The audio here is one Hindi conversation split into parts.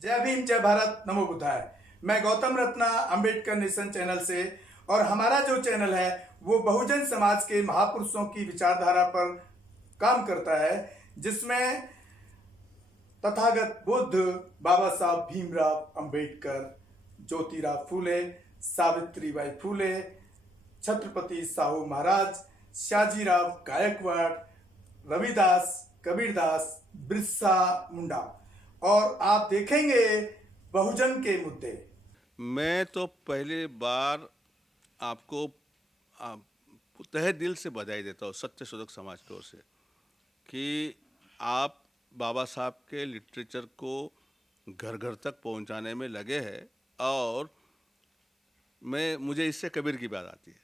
जय भीम, जय भारत, नमो बुद्धाय। मैं गौतम रत्ना अंबेडकर नेशन चैनल से, और हमारा जो चैनल है वो बहुजन समाज के महापुरुषों की विचारधारा पर काम करता है, जिसमें तथागत बुद्ध, बाबा साहब भीमराव अंबेडकर, ज्योतिराव फूले, सावित्रीबाई फूले, छत्रपति साहू महाराज, शाजीराव गायकवाड़, रविदास, कबीरदास, बिरसा मुंडा, और आप देखेंगे बहुजन के मुद्दे। मैं तो पहली बार आपको आप, तहे दिल से बधाई देता हूँ सत्य शोधक समाज की ओर से कि आप बाबा साहब के लिटरेचर को घर घर तक पहुंचाने में लगे हैं। और मुझे इससे कबीर की बात आती है,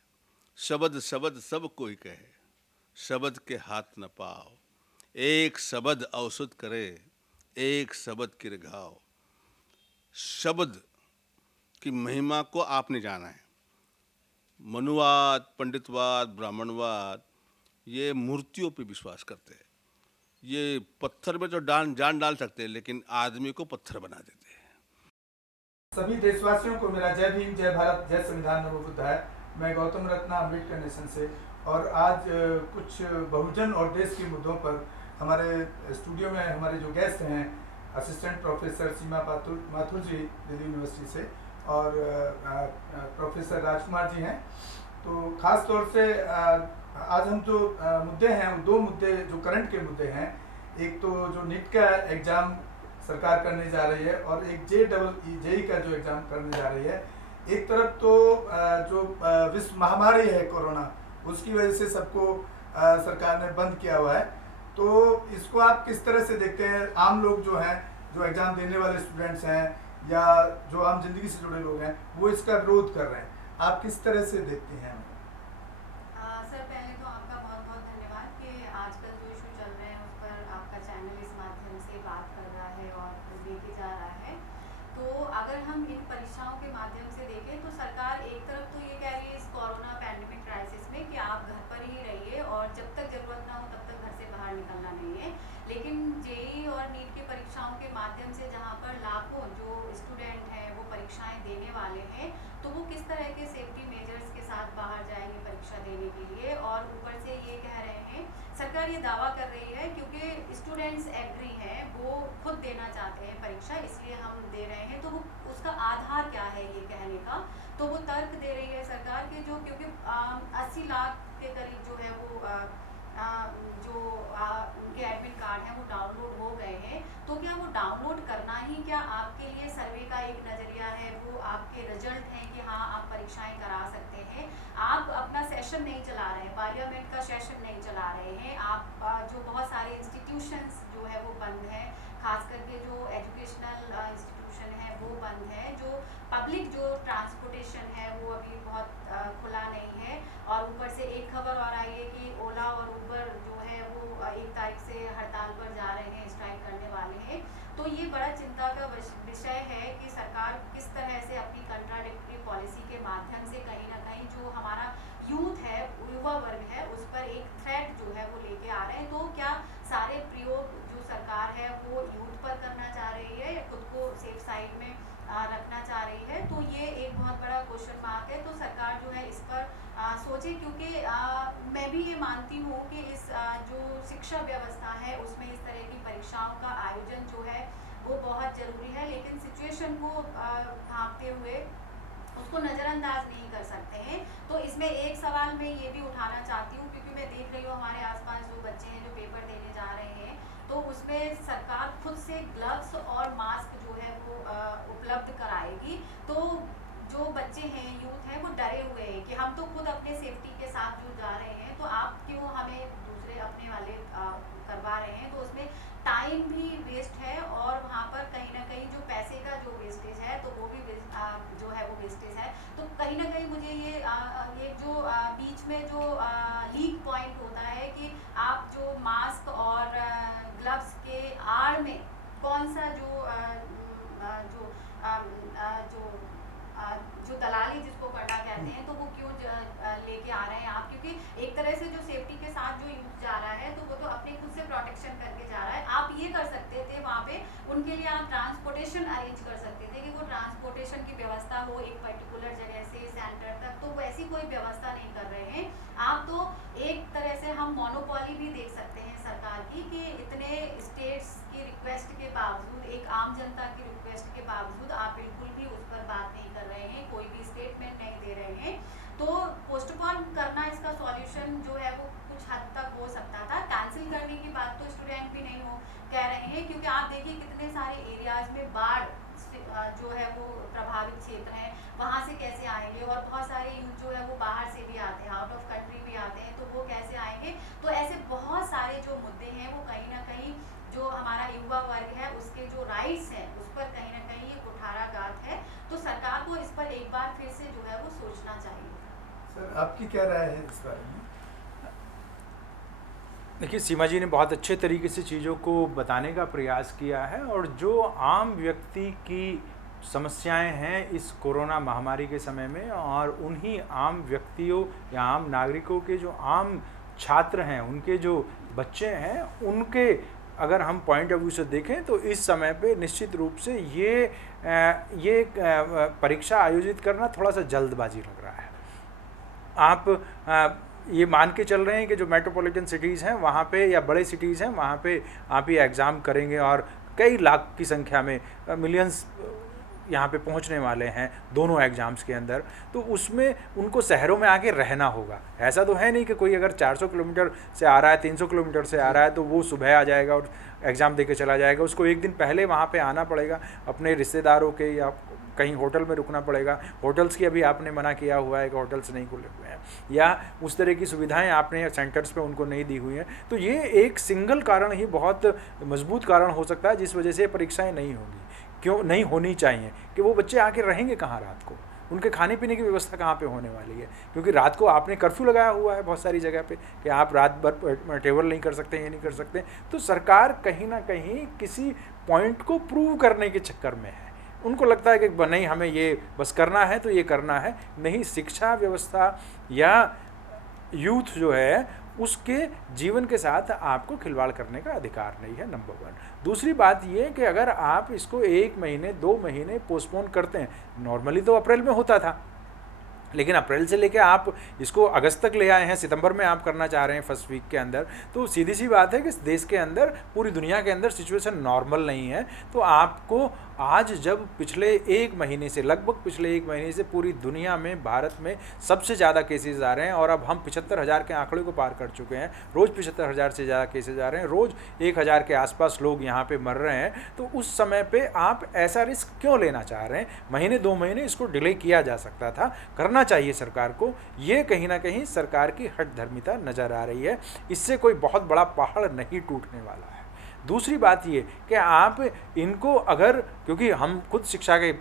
शब्द शब्द सब कोई कहे, शब्द के हाथ न पाओ, एक शब्द औसत करे, एक शब्द किरघाओ। शब्द की महिमा को आपने जाना है। मनुवाद, पंडितवाद, ब्राह्मणवाद ये मूर्तियों पे विश्वास करते हैं। ये पत्थर में तो जान डाल सकते हैं, लेकिन आदमी को पत्थर बना देते हैं। सभी देशवासियों को मेरा जय भीम, जय भारत, जय संविधान, नमो बुद्धाय। मैं गौतम रत्ना अंबेडकर नेशन से, और आज कुछ बहुजन और देश के मुद्दों पर हमारे स्टूडियो में हमारे जो गेस्ट हैं, असिस्टेंट प्रोफेसर सीमा माथुर जी दिल्ली यूनिवर्सिटी से, और प्रोफेसर राजकुमार जी हैं। तो ख़ास तौर से आज हम जो मुद्दे हैं, दो मुद्दे जो करंट के मुद्दे हैं, एक तो जो नीट का एग्ज़ाम सरकार करने जा रही है, और एक जेई का जो एग्ज़ाम करने जा रही है। एक तरफ तो जो विश्व महामारी है कोरोना, उसकी वजह से सबको सरकार ने बंद किया हुआ है। तो इसको आप किस तरह से देखते हैं? आम लोग जो हैं, जो एग्ज़ाम देने वाले स्टूडेंट्स हैं या जो आम जिंदगी से जुड़े लोग हैं, वो इसका विरोध कर रहे हैं। आप किस तरह से देखते हैं? सर, पहले तो आपका बहुत बहुत धन्यवाद कि आजकल जो इशू चल रहे हैं उस पर आपका चैनल इस माध्यम से बात कर रहा है और लेके जा रहा है। तो अगर हम इन परीक्षाओं के माध्यम से देखें तो सरकार एक तरफ तो ये कह रही है इस कोरोना पैंडेमिक क्राइसिस में कि आप घर पर ही रहिए और जब तक ज़रूरत ना हो तब तक घर से बाहर निकलना नहीं है। लेकिन जेई और नीट की परीक्षाओं के माध्यम से जहाँ पर लाखों जो स्टूडेंट हैं वो परीक्षाएं देने वाले हैं, तो वो किस तरह के सेफ्टी मेजर्स के साथ बाहर जाएंगे परीक्षा देने के लिए। और ऊपर से ये कह रहे हैं, सरकार ये दावा कर रही है क्योंकि स्टूडेंट्स एग्री हैं, वो खुद देना चाहते हैं परीक्षा, इसलिए हम दे रहे हैं। तो वो उसका आधार क्या है ये कहने का? तो वो तर्क दे रही है सरकार के जो क्योंकि 80 लाख के करीब जो है वो जो उनके एडमिट कार्ड हैं वो डाउनलोड हो गए हैं। तो क्या वो डाउनलोड करना ही क्या आपके लिए सर्वे का एक नज़रिया है, वो आपके रिजल्ट हैं कि हाँ आप परीक्षाएं करा सकते हैं? आप अपना सेशन नहीं चला रहे हैं, पार्लियामेंट का सेशन नहीं चला रहे हैं आप। जो बहुत सारे इंस्टीट्यूशंस जो है वो बंद हैं, खास करके जो एजुकेशनल इंस्टीट्यूशन है वो बंद है। जो पब्लिक जो ट्रांसपोर्टेशन है वो अभी बहुत खुला नहीं है। और ऊपर से एक खबर और आई है कि ओला और उबर जो है वो 1 तारीख से हड़ताल पर जा रहे हैं, स्ट्राइक करने वाले हैं। तो ये बड़ा चिंता का विषय है कि सरकार किस तरह से अपनी कंट्राडिक्टरी पॉलिसी के माध्यम से कहीं ना कहीं जो हमारा यूथ है, युवा वर्ग है, उस पर एक थ्रेट जो है वो लेके आ रहे हैं। तो क्या सारे प्रयोग जो सरकार है वो यूथ पर करना चाह रही है या खुद को सेफ साइड में रखना चाह रही है? तो ये एक बहुत बड़ा क्वेश्चन मार्क है। तो सरकार जो है इस पर सोचे, क्योंकि मैं भी ये मानती हूँ कि इस जो शिक्षा व्यवस्था है उसमें इस तरह की परीक्षाओं का आयोजन जो है वो बहुत ज़रूरी है। लेकिन सिचुएशन को भांपते हुए उसको नज़रअंदाज नहीं कर सकते हैं। तो इसमें एक सवाल मैं ये भी उठाना चाहती हूँ, क्योंकि मैं देख रही हूँ हमारे आसपास जो बच्चे हैं जो पेपर देने जा रहे हैं, तो उसमें सरकार खुद से ग्लव्स और मास्क जो है वो उपलब्ध कराएगी। तो जो बच्चे हैं, यूथ हैं, वो डरे हुए हैं कि हम तो खुद अपने सेफ्टी के साथ जो जा रहे हैं, तो आप क्यों हमें दूसरे अपने वाले करवा रहे हैं? तो उसमें टाइम भी वेस्ट है और वहाँ पर कहीं ना कहीं जो पैसे का जो वेस्टेज है तो वो भी जो है वो वेस्टेज है। तो कहीं ना कहीं मुझे ये जो बीच में जो लीक पॉइंट होता है कि आप जो मास्क और ग्लव्स के आड़ में कौन सा जो जो दलाली जिसको करना कहते हैं, तो वो क्यों लेके आ रहे हैं आप? क्योंकि एक तरह से जो सेफ्टी के साथ जो यूथ जा रहा है तो वो तो अपने खुद से प्रोटेक्शन करके जा रहा है। आप ये कर सकते थे वहाँ पे उनके लिए आप ट्रांसपोर्टेशन अरेंज कर सकते थे कि वो ट्रांसपोर्टेशन की व्यवस्था हो एक पर्टिकुलर जगह से सेंटर तक, तो वैसी कोई व्यवस्था नहीं कर रहे हैं आप। तो एक तरह से हम मोनोपोली भी देख सकते हैं सरकार की कि इतने स्टेट्स की रिक्वेस्ट के बावजूद, एक आम जनता की रिक्वेस्ट के बावजूद आप बिल्कुल भी उस पर बात नहीं कर रहे हैं, कोई भी स्टेटमेंट नहीं दे रहे हैं। तो पोस्टपोन करना इसका सॉल्यूशन जो है वो कुछ हद तक हो सकता था। कैंसिल करने की बात तो स्टूडेंट भी नहीं हो कह रहे हैं, क्योंकि आप देखिए कितने सारे एरियाज में बाढ़ जो है वो प्रभावित क्षेत्र हैं, वहाँ से कैसे आएंगे, और बहुत सारे यूथ जो है वो बाहर से भी आते हैं, आउट ऑफ कंट्री भी आते हैं, तो वो कैसे आएंगे। तो ऐसे बहुत सारे जो मुद्दे हैं वो कहीं ना कहीं जो हमारा युवा वर्ग है उसके जो राइट्स हैं उस पर कहीं ना कहीं ये कुठाराघात है। तो सरकार को इस पर एक बार फिर से जो है वो सोचना चाहिए। सर आपकी क्या राय है इस बारे में? देखिए, सीमा जी ने बहुत अच्छे तरीके से चीज़ों को बताने का प्रयास किया है, और जो आम व्यक्ति की समस्याएं हैं इस कोरोना महामारी के समय में, और उन्हीं आम व्यक्तियों या आम नागरिकों के जो आम छात्र हैं, उनके जो बच्चे हैं, उनके अगर हम पॉइंट ऑफ व्यू से देखें तो इस समय पे निश्चित रूप से ये परीक्षा आयोजित करना थोड़ा सा जल्दबाजी लग रहा है। आप ये मान के चल रहे हैं कि जो मेट्रोपॉलिटन सिटीज़ हैं वहाँ पे, या बड़े सिटीज़ हैं वहाँ पे आप ये एग्ज़ाम करेंगे, और कई लाख की संख्या में मिलियंस यहाँ पे पहुँचने वाले हैं दोनों एग्ज़ाम्स के अंदर। तो उसमें उनको शहरों में आके रहना होगा। ऐसा तो है नहीं कि कोई अगर 400 किलोमीटर से आ रहा है, 300 किलोमीटर से आ रहा है, तो वो सुबह आ जाएगा और एग्ज़ाम दे के चला जाएगा। उसको एक दिन पहले वहाँ पे आना पड़ेगा, अपने रिश्तेदारों के या कहीं होटल में रुकना पड़ेगा। होटल्स की अभी आपने मना किया हुआ है कि होटल्स नहीं खुले हुए हैं, या उस तरह की सुविधाएं आपने सेंटर्स पे उनको नहीं दी हुई हैं। तो ये एक सिंगल कारण ही बहुत मजबूत कारण हो सकता है जिस वजह से परीक्षाएं नहीं होंगी। क्यों नहीं होनी चाहिए कि वो बच्चे आके रहेंगे कहाँ रात को, उनके खाने पीने की व्यवस्था कहाँ पे होने वाली है, क्योंकि रात को आपने कर्फ्यू लगाया हुआ है बहुत सारी जगह पे कि आप रात भर ट्रेवल नहीं कर सकते, ये नहीं कर सकते। तो सरकार कहीं ना कहीं किसी पॉइंट को प्रूव करने के चक्कर में है। उनको लगता है कि नहीं, हमें ये बस करना है तो ये करना है। नहीं, शिक्षा व्यवस्था या यूथ जो है उसके जीवन के साथ आपको खिलवाड़ करने का अधिकार नहीं है, नंबर 1। दूसरी बात ये कि अगर आप इसको 1 महीने 2 महीने पोस्टपोन करते हैं, नॉर्मली तो अप्रैल में होता था, लेकिन अप्रैल से लेकर आप इसको अगस्त तक ले आए हैं, सितंबर में आप करना चाह रहे हैं फर्स्ट वीक के अंदर। तो सीधी सी बात है कि देश के अंदर, पूरी दुनिया के अंदर सिचुएशन नॉर्मल नहीं है। तो आपको आज जब पिछले 1 महीने से, लगभग पिछले 1 महीने से पूरी दुनिया में, भारत में सबसे ज़्यादा केसेस आ रहे हैं, और अब हम 75,000 के आंकड़े को पार कर चुके हैं। रोज़ 75,000 से ज़्यादा केसेस आ रहे हैं, रोज़ 1,000 के आसपास लोग यहाँ पे मर रहे हैं। तो उस समय पे आप ऐसा रिस्क क्यों लेना चाह रहे हैं? महीने 2 महीने इसको डिले किया जा सकता था, करना चाहिए सरकार को। ये कहीं ना कहीं सरकार की हठधर्मिता नज़र आ रही है। इससे कोई बहुत बड़ा पहाड़ नहीं टूटने वाला है। दूसरी बात ये कि आप इनको अगर, क्योंकि हम खुद शिक्षा के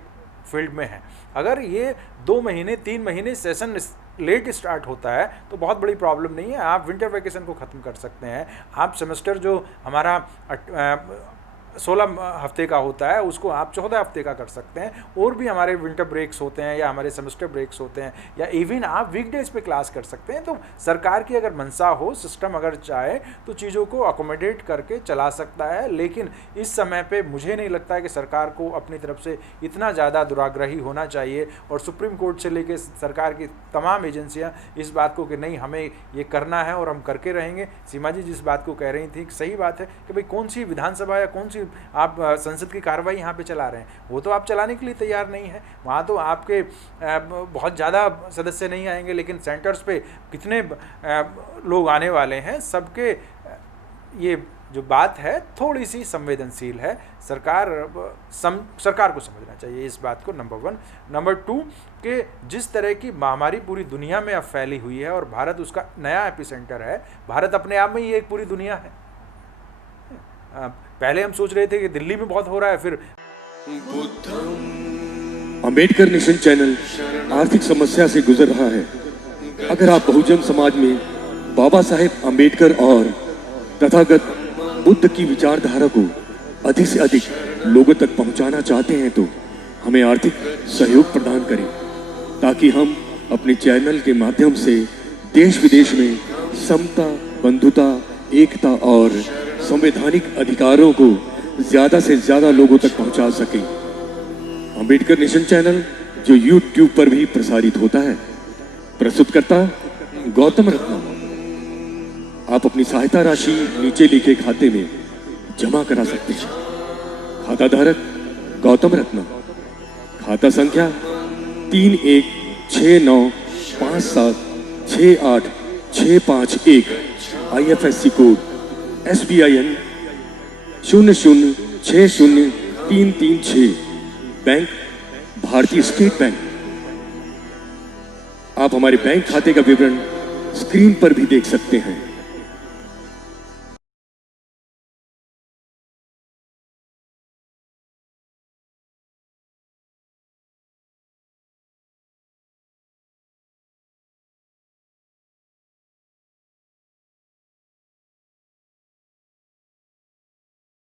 फील्ड में हैं, अगर ये 2 महीने 3 महीने सेशन लेट स्टार्ट होता है तो बहुत बड़ी प्रॉब्लम नहीं है। आप विंटर वैकेशन को ख़त्म कर सकते हैं। आप सेमेस्टर जो हमारा 16 हफ्ते का होता है उसको आप 14 हफ्ते का कर सकते हैं। और भी हमारे विंटर ब्रेक्स होते हैं या हमारे सेमेस्टर ब्रेक्स होते हैं, या इवन आप वीकडेज पे क्लास कर सकते हैं। तो सरकार की अगर मंशा हो, सिस्टम अगर चाहे तो चीज़ों को अकोमोडेट करके चला सकता है। लेकिन इस समय पे मुझे नहीं लगता है कि सरकार को अपनी तरफ से इतना ज़्यादा दुराग्रही होना चाहिए। और सुप्रीम कोर्ट से लेकर सरकार की तमाम एजेंसियाँ इस बात को कि नहीं, हमें ये करना है और हम करके रहेंगे। सीमा जी जिस बात को कह रही थी सही बात है कि भाई कौन सी विधानसभा या कौन सी आप संसद की कार्रवाई यहाँ पे चला रहे हैं, वो तो आप चलाने के लिए तैयार नहीं है। वहाँ तो आपके बहुत ज़्यादा सदस्य नहीं आएंगे, लेकिन सेंटर्स पे कितने लोग आने वाले हैं, सबके ये जो बात है थोड़ी सी संवेदनशील है। सरकार को समझना चाहिए इस बात को, नंबर 1। नंबर 2 कि जिस तरह की महामारी पूरी दुनिया में अब फैली हुई है और भारत उसका नया एपिसेंटर है। भारत अपने आप में ही एक पूरी दुनिया है। पहले हम सोच रहे थे कि दिल्ली में बहुत हो रहा है, फिर अंबेडकर नेशन चैनल आर्थिक समस्या से गुजर रहा है। अगर आप बहुजन समाज में बाबा साहेब अंबेडकर और तथागत बुद्ध की विचारधारा को अधिक से अधिक लोगों तक पहुंचाना चाहते हैं तो हमें आर्थिक सहयोग प्रदान करें, ताकि हम अपने चैनल के माध्यम से देश विदेश में समता, बंधुता, एकता और संवैधानिक अधिकारों को ज्यादा से ज्यादा लोगों तक पहुंचा सकें। अंबेडकर नेशन चैनल जो YouTube पर भी प्रसारित होता है, प्रस्तुतकर्ता गौतम रत्ना। आप अपनी सहायता राशि नीचे लिखे खाते में जमा करा सकते हैं। खाता धारक गौतम रत्ना। खाता संख्या 3169576865 IFSC कोड SBIN 0060336। बैंक भारतीय स्टेट बैंक। आप हमारे बैंक खाते का विवरण स्क्रीन पर भी देख सकते हैं।